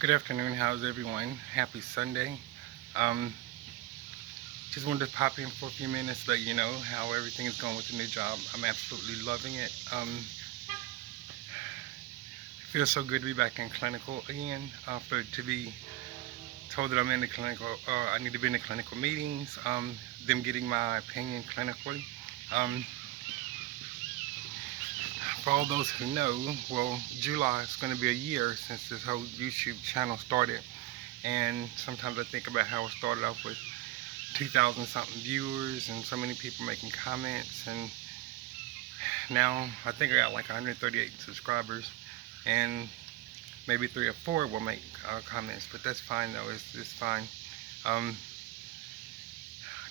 Good afternoon. How's everyone? Happy Sunday. Um, just wanted to pop in for a few minutes, let you know how everything is going with the new job. I'm absolutely loving it. It feels so good to be back in clinical again. For to be told that I'm in the clinical, I need to be in the clinical meetings. Them getting my opinion clinically. Um, for all those who know, well, July is going to be a year since this whole YouTube channel started, and sometimes I think about how it started off with 2,000 something viewers and so many people making comments, and now I think I got like 138 subscribers, and maybe 3 or 4 will make comments, but that's fine though. It's fine. um,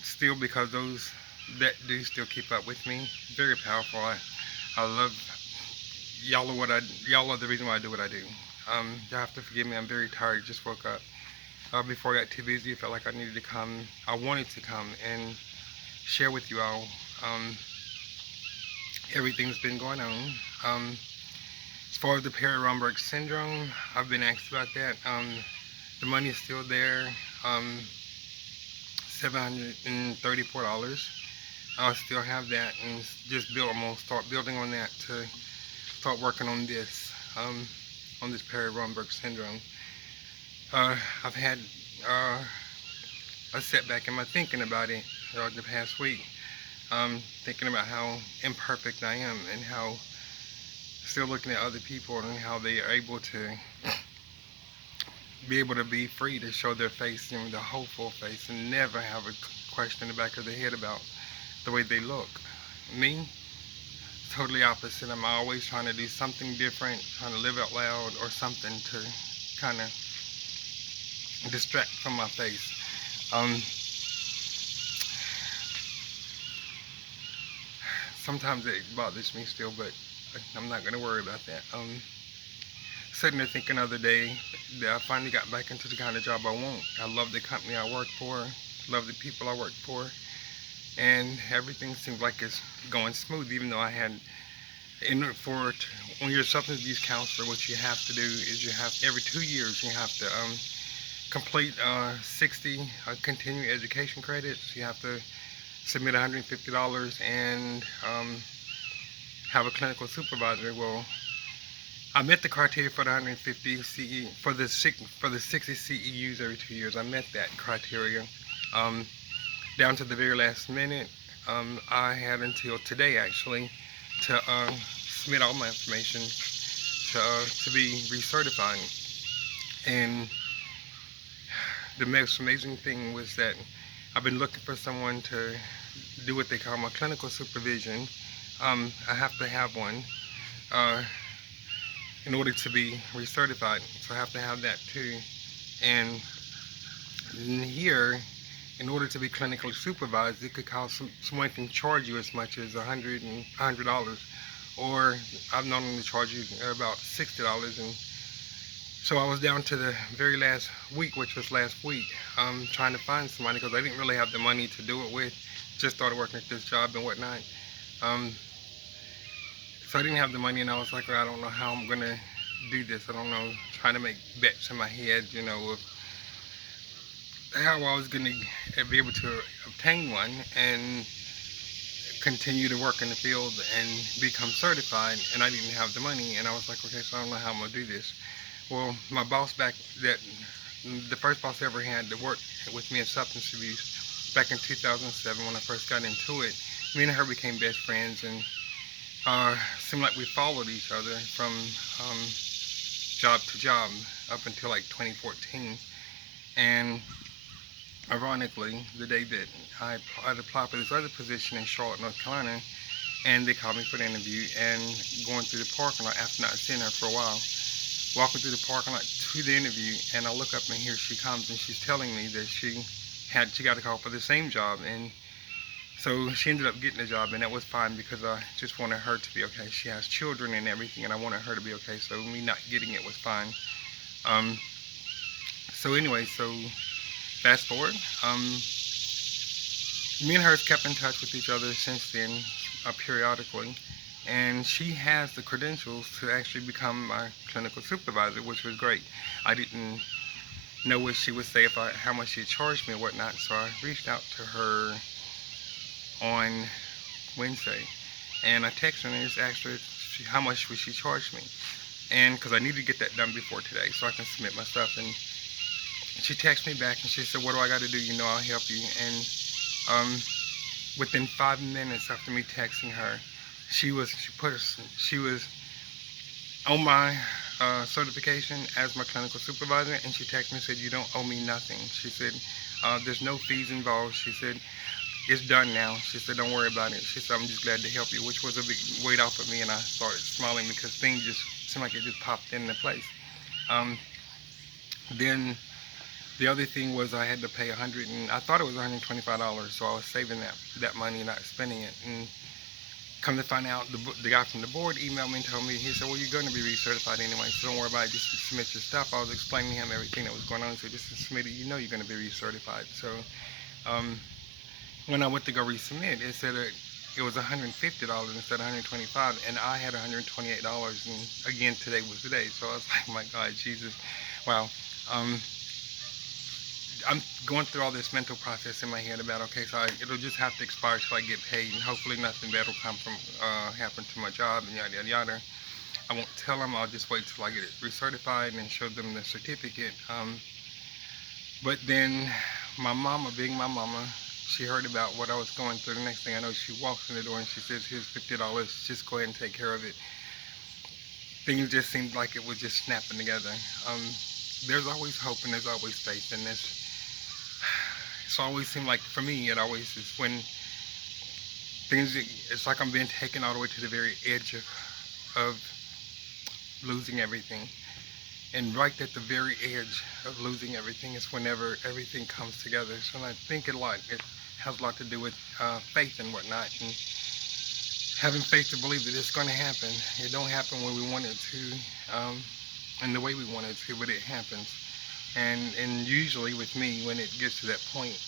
Still, because those that do still keep up with me, very powerful. I love y'all. Y'all are the reason why I do what I do. Y'all have to forgive me, I'm very tired. Just woke up. Before I got too busy, I felt like I needed to come. I wanted to come and share with you all everything that's been going on. Um, as far as the Perry-Romberg syndrome, I've been asked about that. The money is still there, $734. I still have that, and just build. I'm gonna start building on that to start working on this Perry-Romberg syndrome. I've had uh, a setback in my thinking about it the past week. Thinking about how imperfect I am and how still looking at other people and how they are able to be free to show their face, the whole full face, and never have a question in the back of their head about the way they look. Me, totally opposite. I'm always trying to do something different, trying to live out loud or something to kind of distract from my face. Um, Sometimes it bothers me still, but I'm not going to worry about that. Sitting there thinking the other day that I finally got back into the kind of job I want. I love the company I work for, love the people I work for, and everything seems like it's going smooth, even though I had, when you're a substance abuse counselor, what you have to do is you have, every 2 years, you have to complete 60 continuing education credits. You have to submit $150 and have a clinical supervisor. Well, I met the criteria for the 150 CE for the 60 CEUs every 2 years. I met that criteria um, down to the very last minute. I had until today actually to submit all my information to be recertified. And the most amazing thing was that I've been looking for someone to do what they call my clinical supervision. I have to have one. In order to be recertified. So I have to have that too. And here, in order to be clinically supervised, it could cost someone can charge you as much as $100, or I've known them to charge you about $60. And so I was down to the very last week, which was last week, trying to find somebody because I didn't really have the money to do it with. Just started working at this job and whatnot. Um, So I didn't have the money, and I was like, "Well, I don't know how I'm gonna do this. I don't know." Trying to make bets in my head, of how I was gonna be able to obtain one and continue to work in the field and become certified. And I didn't have the money, and I was like, "Okay, so I don't know how I'm gonna do this." Well, my boss the first boss I ever had that worked with me in substance abuse back in 2007 when I first got into it, me and her became best friends, and seemed like we followed each other from job to job up until like 2014. And ironically, the day that I'd applied for this other position in Charlotte, North Carolina, and they called me for the interview, and going through the parking lot after not seeing her for a while, walking through the parking lot to the interview, and I look up and here she comes, and she's telling me that she got a call for the same job. And so she ended up getting the job, and that was fine because I just wanted her to be okay. She has children and everything, and I wanted her to be okay, so me not getting it was fine. Um, so anyway, so fast forward. Me and her have kept in touch with each other since then, periodically. and she has the credentials to actually become my clinical supervisor, which was great. I didn't know what she would say, how much she'd charge me or whatnot, so I reached out to her on Wednesday, and I texted her and just asked her how much would she charge me, and because I need to get that done before today so I can submit my stuff. And she texted me back and she said, "What do I got to do? You know, I'll help you." And within 5 minutes after me texting her, she was on my certification as my clinical supervisor, and she texted me and said, "You don't owe me nothing." She said, "There's no fees involved." She said, "It's done now." She said, "Don't worry about it." She said, "I'm just glad to help you," which was a big weight off of me, and I started smiling because things just seemed like it just popped into place. Um, then the other thing was I had to pay I thought it was $125, so I was saving that money and not spending it. And come to find out, the guy from the board emailed me and told me, he said, "Well, you're going to be recertified anyway, so don't worry about it, just submit your stuff." I was explaining to him everything that was going on. He said, "Just submit it, you know you're going to be recertified." So um, when I went to go resubmit, it said it was $150 instead of $125, and I had $128, and again, today was the day. So I was like, "My God, Jesus, wow." Um, I'm going through all this mental process in my head about, okay, so it'll just have to expire till I get paid, and hopefully nothing bad will come from happen to my job, and yada yada yada. I won't tell them. I'll just wait till I get it recertified and show them the certificate. But then my mama, being my mama, she heard about what I was going through. The next thing I know, she walks in the door and she says, "Here's $50. Just go ahead and take care of it." Things just seemed like it was just snapping together. Um, there's always hope and there's always faith in this. It's always seemed like, for me, it always is when things, it's like I'm being taken all the way to the very edge of losing everything. And right at the very edge of losing everything is whenever everything comes together. So I think it has a lot to do with faith and whatnot, and having faith to believe that it's going to happen. It don't happen when we want it to, and the way we want it to, but it happens. And usually with me, when it gets to that point,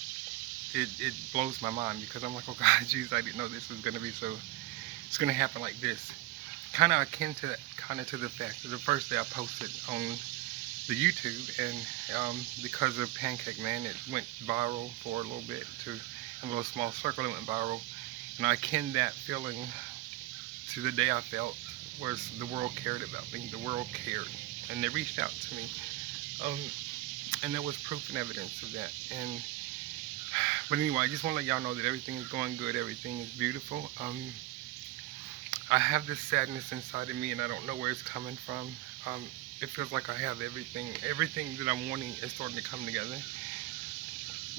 it blows my mind because I'm like, "Oh God, jeez, I didn't know this was going to be so. It's going to happen like this." Kind of akin to the fact that the first day I posted on the YouTube, and because of Pancake Man, it went viral for a little bit, to a little small circle. It went viral, and I akin that feeling to the day I felt was the world cared about me. The world cared, and they reached out to me, um, and there was proof and evidence of that. And but anyway, I just want to let y'all know that everything is going good. Everything is beautiful. I have this sadness inside of me, and I don't know where it's coming from. It feels like I have everything. Everything that I'm wanting is starting to come together.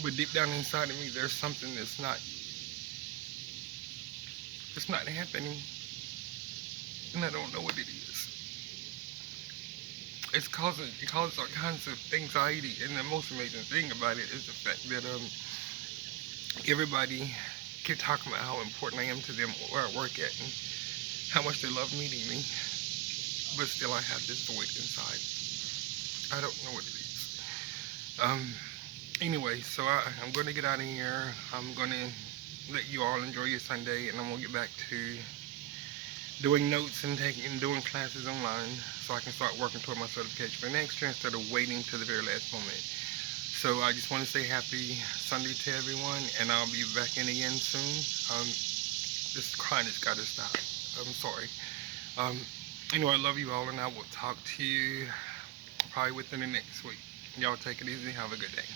But deep down inside of me, there's something it's not happening, and I don't know what it is. It causes all kinds of anxiety, and the most amazing thing about it is the fact that everybody keep talking about how important I am to them where I work at, and how much they love meeting me. But still, I have this void inside. I don't know what it is. Anyway, so I'm going to get out of here. I'm going to let you all enjoy your Sunday, and I'm going to get back to doing notes and doing classes online so I can start working toward my certification for next year instead of waiting to the very last moment. So I just want to say happy Sunday to everyone, and I'll be back in again soon. This crying has got to stop. I'm sorry. Um, anyway, I love you all, and I will talk to you probably within the next week. Y'all take it easy. Have a good day.